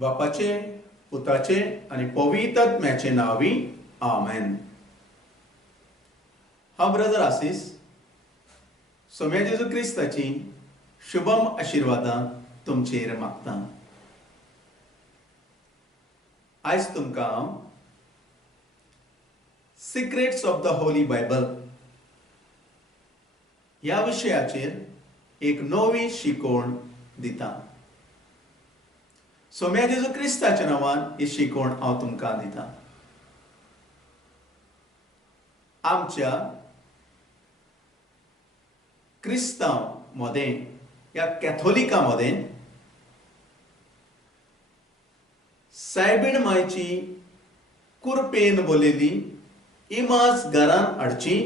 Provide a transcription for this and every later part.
बापाचे पुताचे आणि पवित्र आत्म्याचे नावी आमेन. हांव ब्रदर आसीस सोम्या जेजू क्रिस्ताची शुभम आशिर्वादां तुमचेर मागतां. आयज तुमकां हांव secrets of the holy Bible ह्या विशयाचेर एक नवी शिकवण दितां. सोम्या जेजू क्रिस्ताच्या नांवान ही शिकवण हांव तुमकां दितां. आमच्या क्रिस्तांव मध्ये या कॅथोलिका मध्ये सायबीण मायची कुरपेन बोलेली इमाज घरान हाडची,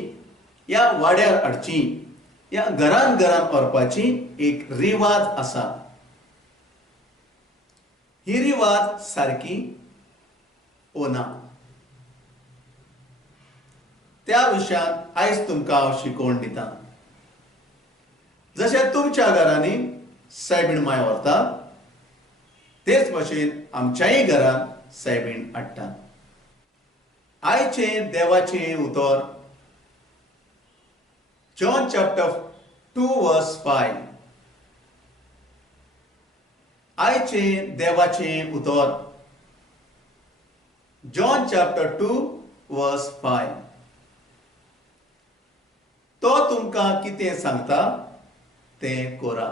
या वाड्यार हाडची, या घरान व्हरपाची एक रिवाज आसा. ही रिवाज सारकी ओना त्या विशयात आयज तुमकां हांव शिकवण दितां. जशें तुमच्या घरांनी सायबीण माय व्हरता तेच भशेन आमच्याय घरान सायबीण हाडटा. आयचे देवाचे उतर जॉन चॅप्टर 2 वर्स 5. आयचे देवाचे उतर जॉन चॅप्टर 2 वर्स 5. तो तुमकां कितें सांगता तें कोरा.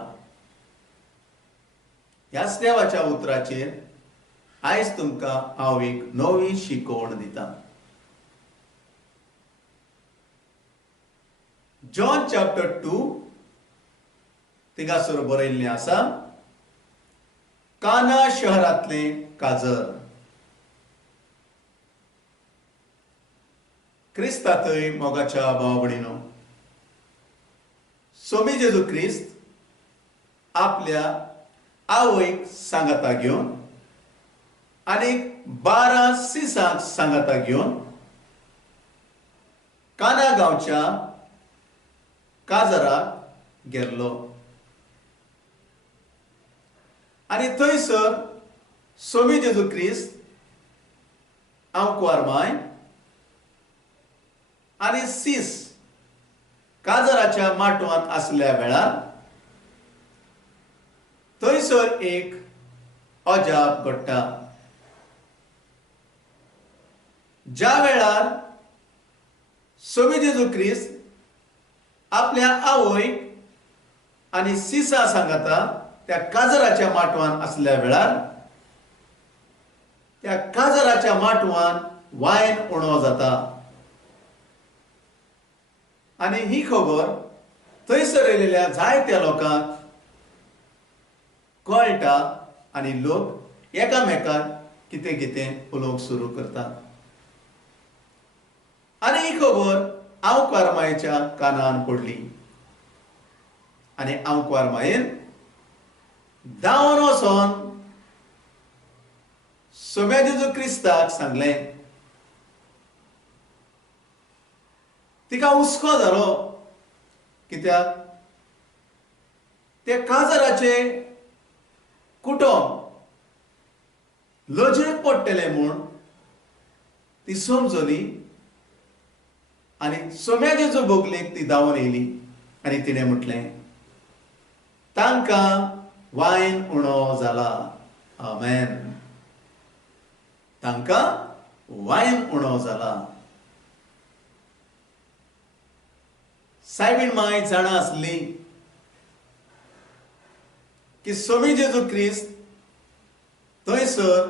ह्याच देवाच्या उतराचेर आयज तुमकां हांव एक नवी शिकवण दितां. जॉन चॅप्टर 2 थिंगासर बरयल्लें आसा, काना शहरांतलें काजर. क्रिस्तांतय मोगाच्या भाव भयणीनो, सोमी जेजू क्रिस्त आपल्या आवयक सांगाता घेवन आनीक 12 सिसांक सांगाता घेवन काना गांवच्या काजराक गेल्लो. आनी थंयसर सोमी जेजू क्रिस्त आंवकवार माय आनी सीस काजराच्या माटवांत आसल्या वेळार थंयसर एक अजाप घडटा. ज्या वेळार सोमी जेजू क्रिस्त आपल्या आवयक आनी सिसा सांगाता त्या काजराच्या माटवांत असल्या वेळार त्या काजराच्या माटवांत वायन उणो जाता. आनी ही खबर थंयसर येयलेल्या जायत्या लोकांक कळटा आनी लोक एकामेकाक कितें कितें उलोवंक सुरू करतात. आनी ही खबर आंवकार मायेच्या कानान पडली आनी आंवकार मायेन धांवन वचोन सोम्या जेजू क्रिस्ताक सांगलें. तिका हुस्को जालो, कित्याक ते काजराचे कुटुंब लजेक पडटले म्हूण ती समजली आनी सोम्या जेजू बोगलेक ती धांवन येयली आनी तिणें म्हटलें, तांकां वायन उणो जाला. आमेन. तांकां वायन उणो जाला. सायबीण माय जाणा आसली की सोमी जेजू क्रिस्त थंयसर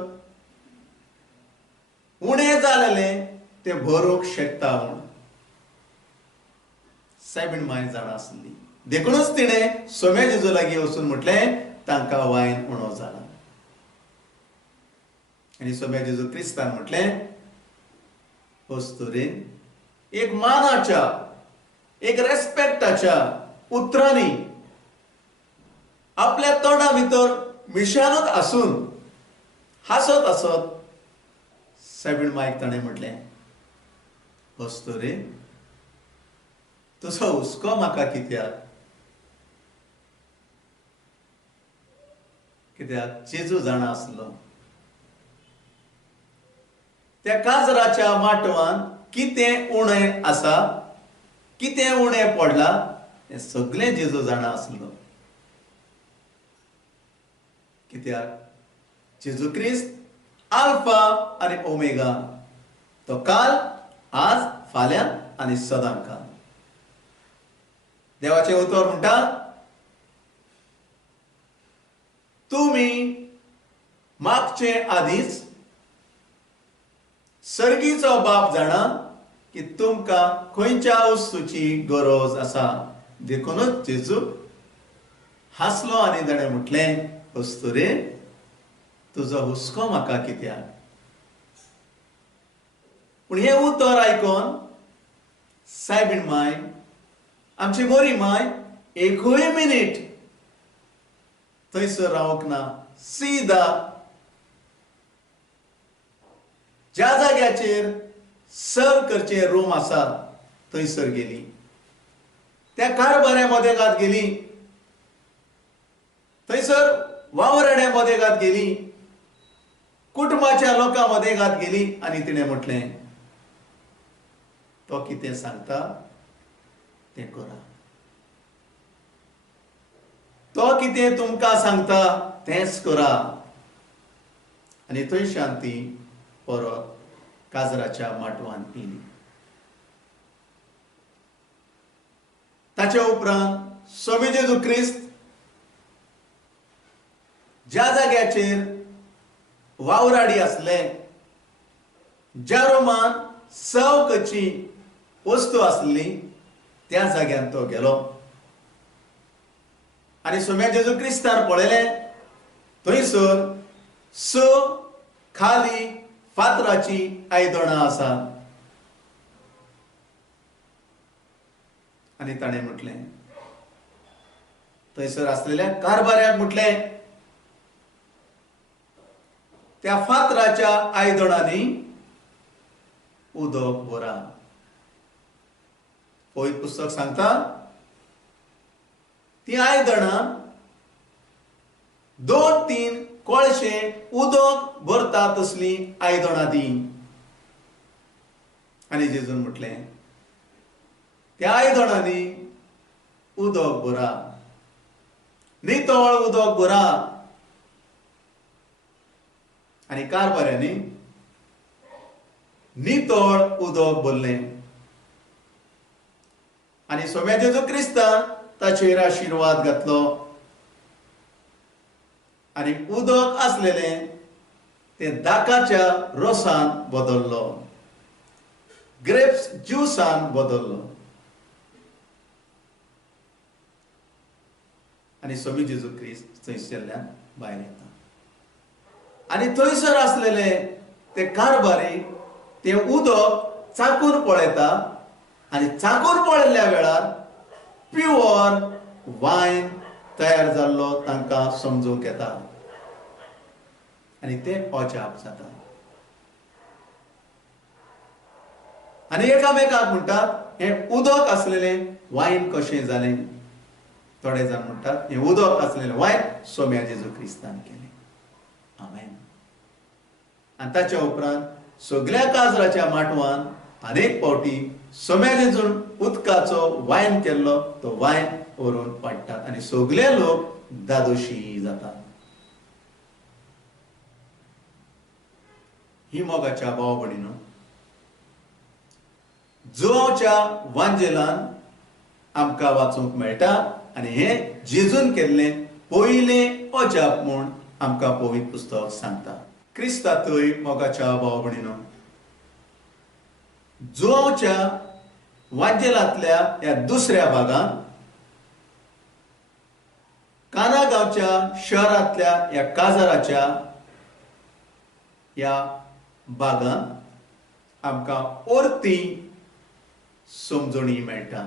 उणें जालेलें तें भरूंक शकता म्हूण. सायबीण माय जाणा आसली देखूनच तिणें सोम्या जेजू लागीं वचून म्हटलें, तांकां वायन उणो जाला. आनी सोम्या जेजू क्रिस्तान म्हटलें, वस्तुरेन एक मानाच्या एक रेस्पेक्टाच्या उतरांनी आपल्या तोंडा भितर मिशानूच आसून हांसत हांसत सायबीण मायक ताणें म्हटलें, वस्तुरेन तुजो हुस्को म्हाका कित्याक? कित्याक जेजू जाणा आसलो त्या काजराच्या माटवान कितें उणें आसा, कितें उणें पडला हें सगळें जेजू जाणा आसलो. कित्याक जेजू क्रिस्त आल्फा आनी ओमेगा, तो काल, आज, फाल्यां आनी सदांकाळ. देवाचें उतर म्हणटा, तुमी मागचे आदींच सर्गीचो बाप जाणा की तुमकां खंयच्या वस्तूची गरज आसा. देखूनच जेजू हांसलो आनी ताणें म्हटलें, अस्तुरे, तुजो हुस्को म्हाका कित्याक. पूण हें उतर आयकोन सायबीण माय, आमची मोरी माय, एकूय मिनीट थंयसर रावंक ना. सीदा ज्या जाग्याचेर सर्व करचे रूम आसा थंयसर गेली. त्या कारभाऱ्या मदेगांत गेली, थंयसर वावरड्या मदेगांत गेली, कुटुंबाच्या लोकां मदेगांत गेली आनी तिणें म्हटलें, तो कितें सांगता तें करा. तो कितें तुमकां सांगता तेंच करा. आनी थंयच्यान ती परत काजराच्या माटवान येयली. ताचे उपरांत स्वामी जेजू क्रिस्त ज्या जाग्याचेर वावराडी आसले, ज्या रुमान सवकची वस्तू आसली, त्या जाग्यान तो गेलो. आनी स्वामी जेजू क्रिस्तान पळयलें, थंयसर स खाली फातराची आयदनां आसा. आनी ताणें म्हटलें, थंयसर आसलेल्या कारभाऱ्याक म्हटलें, त्या फातराच्या आयदनांनी उदक भरा. पवित्र पुस्तक सांगता, ती आयदनां 2-3 कळशे उदक भरता तसली आयदनां ती. आनी जेजून म्हटलें, त्या आयदनांनी उदक भरा, नितळ उदक भरा. आनी कारभाऱ्यांनी नितळ उदक भरलें. आनी स्वामी जेजू क्रिस्तान ताचेर आशिर्वाद घातलो. आनी उदक आसलेलें तें दाकाच्या रोसान बदल्लो, ग्रेप्स ज्यूसान बदल्लो. आनी स्वामी जेजू क्रिस्त थंयसरल्यान भायर येता. आनी थंयसर आसलेले ते कारभारी तें उदक चाकून पळयता. आनी चाकून पळयल्ल्या वेळार प्युअर वायन तयार जाल्लो तांकां समजूंक येता. आनी ते अजाप जाता. आनी एकामेकाक म्हणटात, हें उदक आसलेलें वायन कशें जालें. थोडे जाण म्हणटात, हें उदक आसलेलें वायन स्वामी जेजू क्रिस्तान केलें. आमेन. आनी ताच्या उपरांत सगळ्या काजराच्या माटवान अनेक फावटी स्वामी जेजून उदकाचो वायन केल्लो तो वायन व्हरून पाडटात आनी सगळे लोक दादोशी जातात. ही मोगाच्या भाव भयणीनो, जोवाच्या वांजेलान आमकां वाचूंक मेळटा. आनी हें जेजून केल्लें पयलें अजाप म्हूण आमकां पवित्र पुस्तक सांगता. क्रिस्तांतूय मोगाच्या भाव भयणीनो, जोवाच्या वांजेलांतल्या ह्या दुसऱ्या भागांत काना गांवच्या शहरांतल्या ह्या काजाराच्या ह्या भागांत आमकां ओर्ती समजणी मेळटा.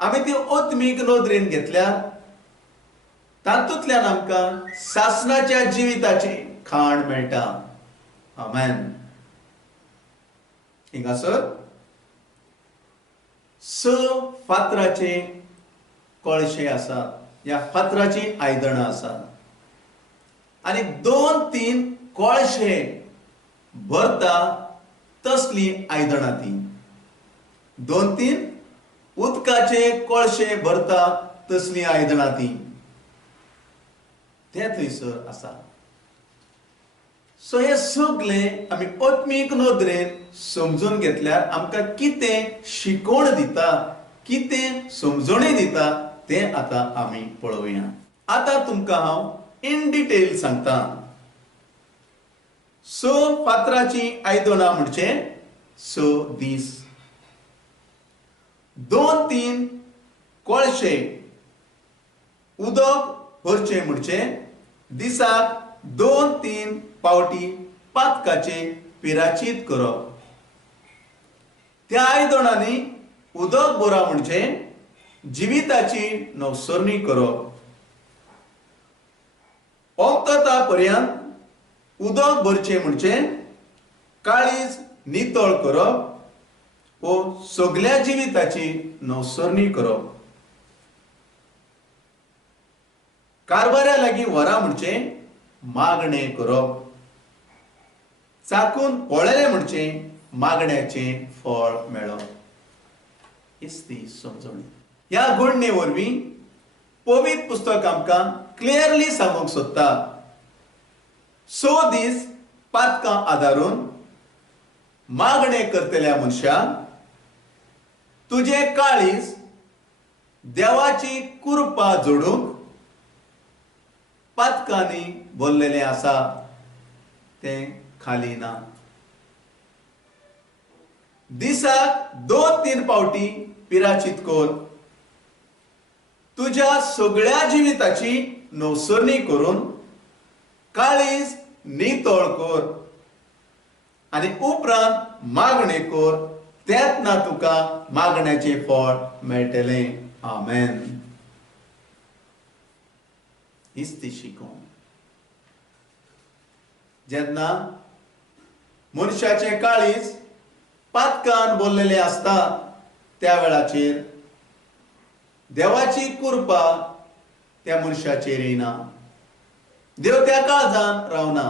आमी ती ओत्मीक नोदरेन घेतल्यार तातूंतल्यान आमकां सासणाच्या जिविताची खाण मेळटा. आमेन. हिंगासर 6 फातराचे कळशे आसात, ह्या फातराची आयदनां आसात. आनी 2-3 कळशे भरता तसली आयदनां ती. 2-3 उदकाचे कळशे भरता तसली आयदनां ती. ते थंयसर आसा. सो हे सगळे आमी आत्मीक नदरेन समजून घेतल्यार आमकां कितें शिकवण दिता, कितें समजणी दिता तें आतां आमी पळोवया. आतां तुमकां हांव इन डिटेल सांगता. स फातराची आयदनां म्हणजे 6 दीस. 2-3 कळशे उदक भरचे म्हणजे दिसाक 2-3 पावटी पातकाचे पिराचीत करप. त्या आयदनांनी उदक भरप म्हणजे जिविताची नवसरणी करप. अंतता पर्यंत उदक भरचे म्हणजे काळीज नितळ करप व सगळ्या जिविताची नवसरणी करप. कारभारा लागीं वरां म्हणजे मागणे करप. चाकून पळयलें म्हणजे मागण्याचे फळ मेळप. हीच ती समजणी. ह्या घडणे वरवीं पवित्र पुस्तक आमकां क्लियरली सांगूंक सोदता. 6 दीस पातकां आदारून मागणे करतल्या मनशाक तुजे काळीज देवाची कृपा जोडूंक पातकांनी भरलेलें आसा तें खाली ना. दिसाक 2-3 पावटी पिराचीत कर. तुज्या सगळ्या जिविताची नवसरणी करून काळीज नितळ कर आनी उपरांत मागणे कर. तेन्ना तुका मागण्याचे फळ मेळटलें. आमेन. हीच ती शिकवण. जेन्ना मनशाचे काळीज पातकान भरलेलें आसता त्या वेळाचेर देवाची कृपा त्या मनशाचेर येना. देव त्या काळजान रावना.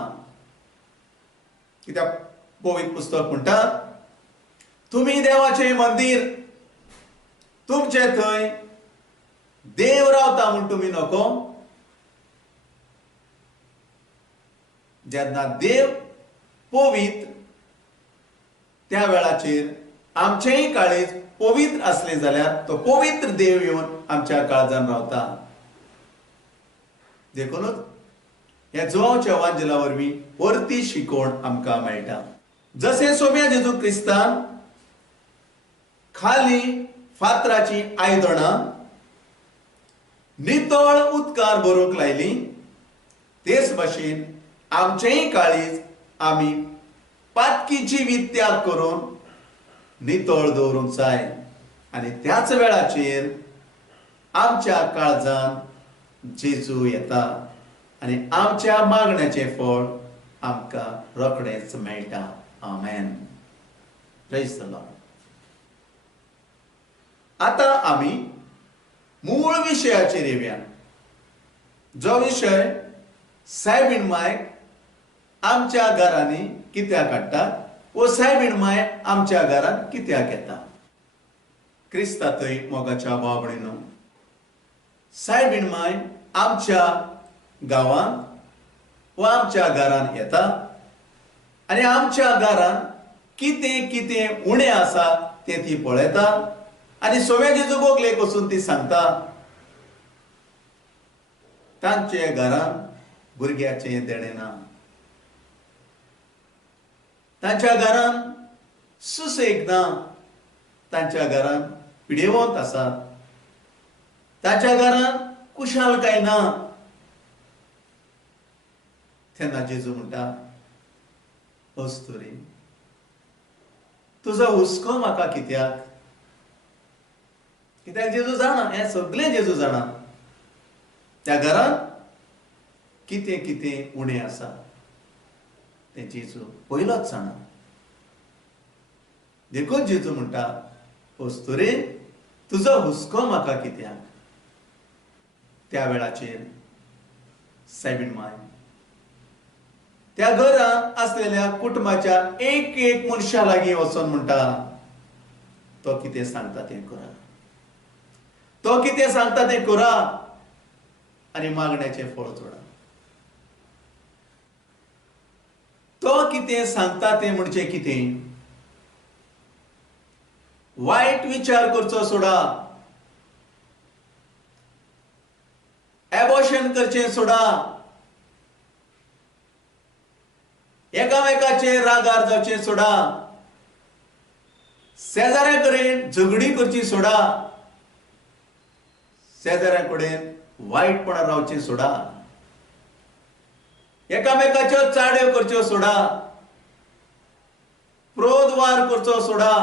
कित्याक पवित्र पुस्तक म्हणटा तुमी देवाचें मंदिर, तुमचे थंय देव रावता म्हूण तुमी नको. जेन्ना देव पवित्र त्या वेळाचेर आमचेय काळीज पवित्र असले जाल्यार तो पवित्र देव येवन आमच्या काळजान रावता. देखूनच ह्या जोवाच्या वांजला वरवीं परती शिकवण आमकां मेळटा. जशें सोम्या जेजू क्रिस्तान खाली फातराची आयदनां नितळ उदकार भरूंक लायली, तेच भाशेन आमचेय काळीज आमी पातकी जिवीत त्याग करून नितळ दवरूंक जाय. आनी त्याच वेळाचेर आमच्या काळजान जेजू येता आनी आमच्या मागण्याचे फळ आमकां रोखडेंच मेळटा. आमेन. Praise the lord. आतां आमी मूळ विशयाचेर येवया. जो विशय सायबीण मांय आमच्या घरांनी कित्याक हाडटात व सायबीण मांय आमच्या घरांत कित्याक येता. क्रिस्तांतय मोगाच्या भाव भयणींनो, सायबीण मांय आमच्या गांवांत व आमच्या घरांत येता आनी आमच्या घरांत कितें कितें उणें आसा तें ती पळयता आनी सोम्या जेजू बोगलेक वचून ती सांगता. तांचे घरांत भुरग्याचें देणें ना. तांच्या घरांत सुसेग ना. तांच्या घरांत पिडेवंत आसात. तांच्या घरांत कुशालकाय ना. तेन्ना जेजू म्हणटा अस्तुरी, तुजो हुस्को म्हाका कित्याक? कित्याक जेजू जाणा, हें सगळें जेजू जाणा. त्या घरांत कितें कितें उणें आसा तें जेजू पयलोच जाणा. देखून जेजू म्हणटा अस्तुरे, तुजो हुस्को म्हाका कित्याक? त्या वेळाचेर सायबीण मांय त्या घरात असलेल्या कुटुंबाच्या एक एक मनशा लागीं वचून म्हणटा, तो कितें सांगता तें करा, तो कितें सांगता तें करा आनी मागण्याचें फळ जोडा. तो कितें सांगता तें म्हणजे कितें? वायट विचार करचो सोडा, एबॉर्शन करचें सोडा, एकामेकाचेर रागार जावचें सोडा, शेजाऱ्या कडेन झगडी करची सोडा, शेजाऱ्या कडेन वायटपणां रावचें सोडा, एकामेकाच्यो चाड्यो करच्यो सोडा, क्रोधवार करचो सोडा,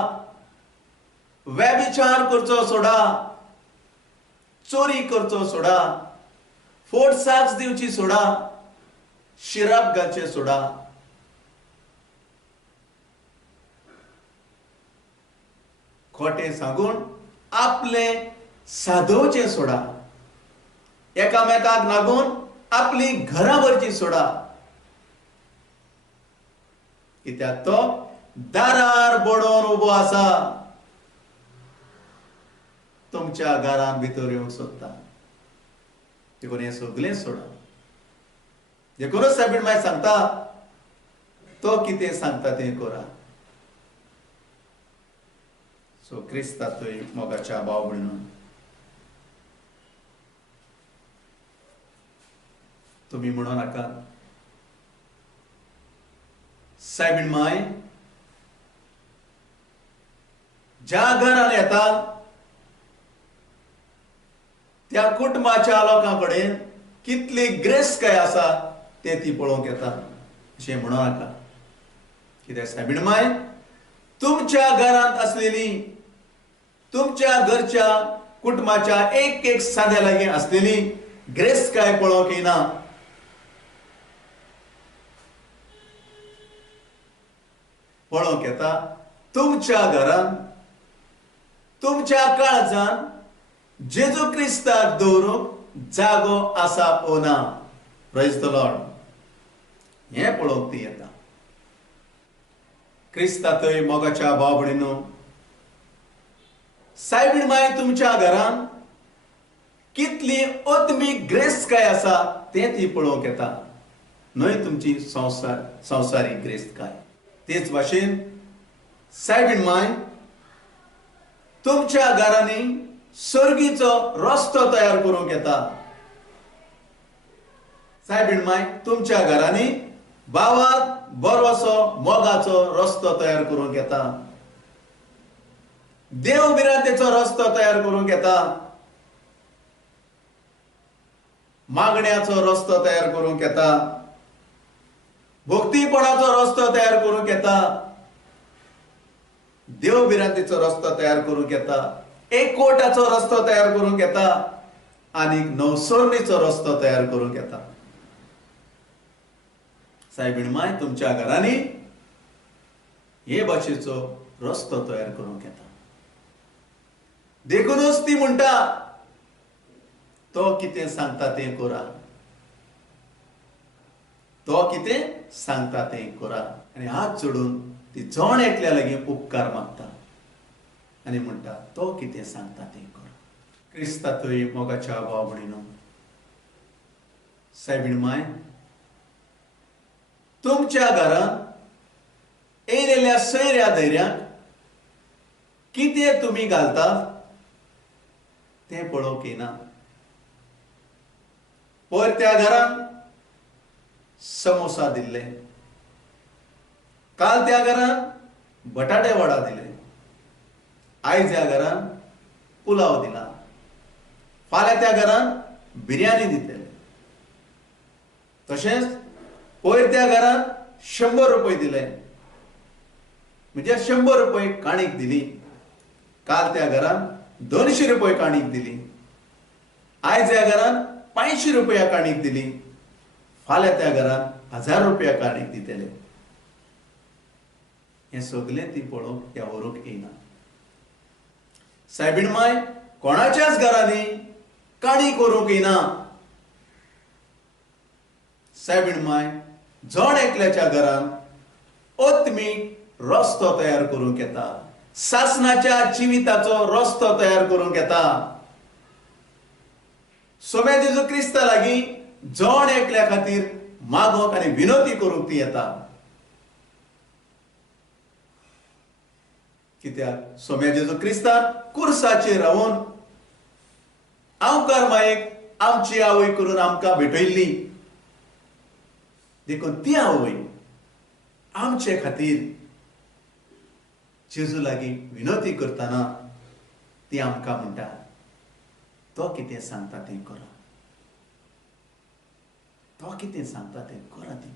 व्यभिचार करचो सोडा, चोरी करचो सोडा, फोट साक्ष दिवची सोडा, शिराप घालचे सोडा. खोटें सांगून आपले साधोवचें सोडा, एकामेकाक लागून आपली घरां भरची सोडा, कित्याक तो दारार बडोवन उबो आसा, तुमच्या घरान भितर येवंक सोदता. देखून हें सगळें सोडा. देखूनच साबीण माय सांगता, तो कितें सांगता तें करा. सो क्रिस्तांतूय मोगाच्या भाव भयणींनो, तुम्ही म्हणू नाका सायबीण माय ज्या घरान येता त्या कुटुंबाच्या लोकां कडेन कितली ग्रेस काय आसा ते ती पळोवंक येता अशें म्हणू नाका. कित्याक सायबीण माय तुमच्या घरांत असलेली, तुमच्या घरच्या कुटुंबाच्या एक एक साद्या लागीं असलेली ग्रेस काय पळोवंक येना. पळोवंक येता तुमच्या घरान, तुमच्या काळजान जेजू क्रिस्ताक दवरूंक जागो आसा ओ ना. Praise the Lord. हें पळोवंक ती येता. क्रिस्तांतय मोगाच्या भाव भयणींनो, सायबीण माय तुमच्या घरान कितली आत्मीक ग्रेस काय आसा तें ती पळोवंक येता, न्हय तुमची संवसारीक ग्रेस काय. तेच भाशेन सायबीण माय तुमच्या घरांनी सर्गीचो रस्तो तयार करूंक येता. सायबीण माय तुमच्या घरांनी भावाक बरोसो मोगाचो रस्तो तयार करूंक येता. देव बिरातेचो रस्तो तयार करूंक येता. मागण्याचो रस्तो तयार करूंक येता. भक्तीपणाचो रस्तो तयार करूंक येता. देव बिरातेचो रस्तो तयार करूंक येता. एकवटाचो रस्तो तयार करूंक येता आनी नवसरणीचो रस्तो तयार करूंक येता. सायबीण माय तुमच्या घरांनी हे भाशेचो रस्तो तयार करूंक येता. देखूनच ती म्हणटा, तो कितें सांगता तें करा, तो कितें सांगता तें करा. आनी हात जोडून ती जण एकल्या लागीं उपकार मागता आनी म्हणटा, तो कितें सांगता तें करा. क्रिस्तांतय मोगाच्या भाव भयणींनो, सायबीण माय तुमच्या घरांत येयलेल्या सैऱ्या धैर्याक कितें तुमी घालतात तें पळोवंक येना. पयर त्या घरान समोसा दिल्ले, काल त्या घरान बटाटे वडा दिले, आयज ह्या घरान पुलाव दिला, फाल्यां त्या घरान बिर्याणी दितले. तशेंच पयर त्या घरान 100 रुपये दिले, म्हणजे 100 रुपये काणीक दिली. काल त्या घरान 200 रुपये काणीक दिली. आयज ह्या घरान 500 रुपया काणीक दिली. फाल्यां त्या घरान 1000 रुपया काणीक दितले. हें सगळें ती पळोवंक ह्या व्हरूंक येना. सायबीण माय कोणाच्याच घरांनी काणीक व्हरूंक येना. सायबीण माय जण एकल्याच्या घरान ओत्मीक रस्तो तयार करूंक येता, सासणाच्या जिविताचो रस्तो तयार करूंक येता. सोम्या जेजू क्रिस्ता लागीं जण एकल्या खातीर मागोवंक आनी विनोती करूंक ती येता. कित्याक सोम्या जेजू क्रिस्तान कुर्साचेर रावून आमकां मायेक आमची आवय करून आमकां भेटयल्ली. देखून ती आवय आमचे खातीर जेजू लागीं विनोती करतना ती आमकां म्हणटा, तो कितें सांगता तें करा, तो कितें सांगता तें करा ती.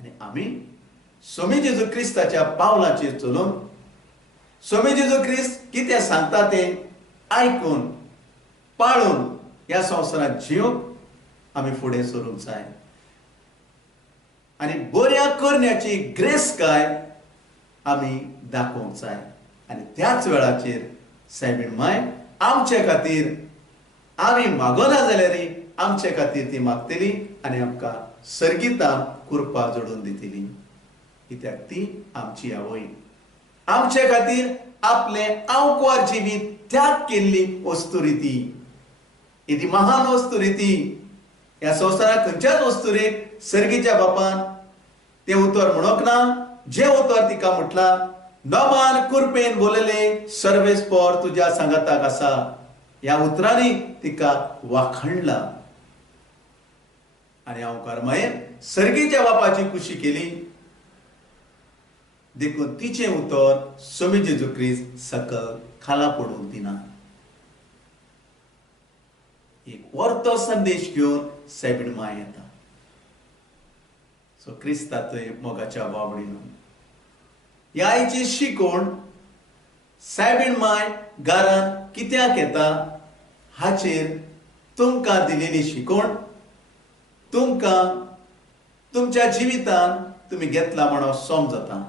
आनी आमी सोमी जेजू क्रिस्ताच्या पावलांचेर चलून सोमी जेजू क्रिस्त कितें सांगता तें आयकून पाळून ह्या संवसारांत जिवंक आमी फुडें सरूंक जाय. आनी बऱ्या करण्याची ग्रेस काय आमी दाखोवंक जाय. आनी त्याच वेळाचेर सायबीण माय आमचे खातीर आमी मागना जाल्यारय आमचे खातीर ती मागतली आनी आमकां सर्गितां कुरपा जोडून दितली. कित्याक ती आमची आवय. आमचे खातीर आपलें आवकवार जिवीत त्याग केल्ली वस्तू री ती महान वस्तू री ती. ह्या संवसारांत खंयच्याच वस्तुरेक सर्गीच्या बापान तें उतर म्हणोंक ना. जें उतर तिका म्हटलां, नमान कुरपेन बोलले सर्वेस्पर तुज्या सांगाताक आसा. ह्या उतरांनी तिका वाखाणला. आनी हांव करमायेन सर्गीच्या बापाची कुशी केली. देखून तिचें उतर सोमी जेजू क्रिस्त सकल खाला पडूंक दिना. एक व्हरतो संदेश घेवन सायबीण माय येता. सो क्रिस्तांतय मोगाच्या बाबडीन ह्या आईची शिकवण सायबीण माय घरान कित्याक येता हाचेर तुमकां दिलेली शिकवण तुमकां तुमच्या जिवितान तुमी घेतला म्हणून समजता.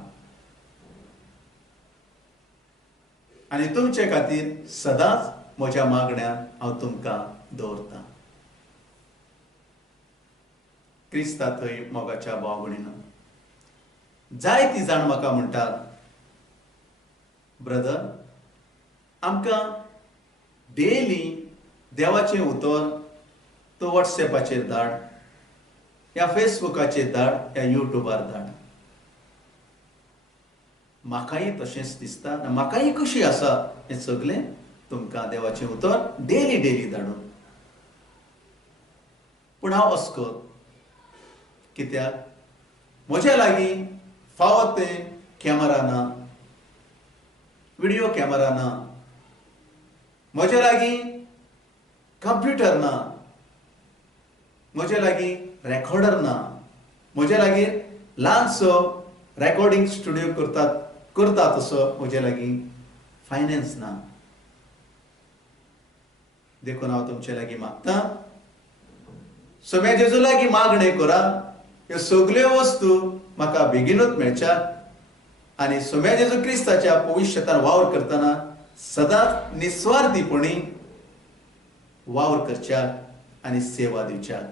आनी तुमचे खातीर सदांच म्हज्या मागण्यान हांव तुमकां दवरतां. क्रिस्तांतय मोगाच्या भाव भयणीनो, जायतीं जाण म्हाका म्हणटात, ब्रदर आमकां डेली देवाचें उतर तो वॉट्सॅपाचेर धाड, या फेसबुकाचेर धाड, या युट्यूबार धाड. म्हाकाय तशेंच दिसता. म्हाकाय कशी आसा हें सगळें तुमकां देवाचें उतर डेली धाडून. पूण हांव असको कित्याक म्हज्या लागीं फावो तें कॅमेरा ना, व्हिडिओ कॅमेरा ना, म्हज्या लागीं कंप्युटर ना, म्हज्या लागीं रेकॉर्डर ना, म्हज्या लागीं ल्हानसो रेकॉर्डिंग स्टुडिओ करता तसो म्हज्या लागीं फायनान्स ना. देखून हांव तुमचे लागीं मागतां, सोम्या जेजू लागीं मागणें करा. ह्यो सगल्यो वस्तू म्हाका बेगीनूच मेळच्यात आनी सोम्या जेजू क्रिस्ताच्या पवित्रतान वावर करतना सदांच निस्वार्थीपणी वावर करच्यात आनी सेवा दिवच्यात.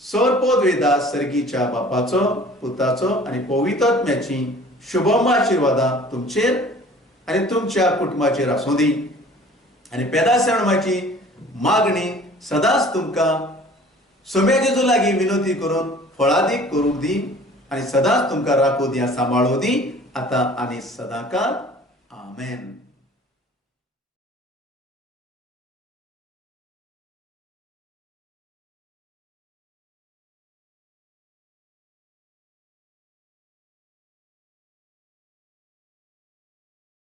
सोरपोद वेदा सर्गीच्या बापाचो, पुताचो आनी पवित्रात्म्याची शुभम आशिर्वादां तुमचेर आनी तुमच्या कुटुंबाचेर आसूं दी. आनी पेदासणाची मागणी सदांच तुमकां सोम्या जेजू लागीं विनोती करून फळादीक करूंक दी आनी सदांच तुमकां राखूं दी, सांबाळूं दी, आतां आनी सदांकाळ. आमेन.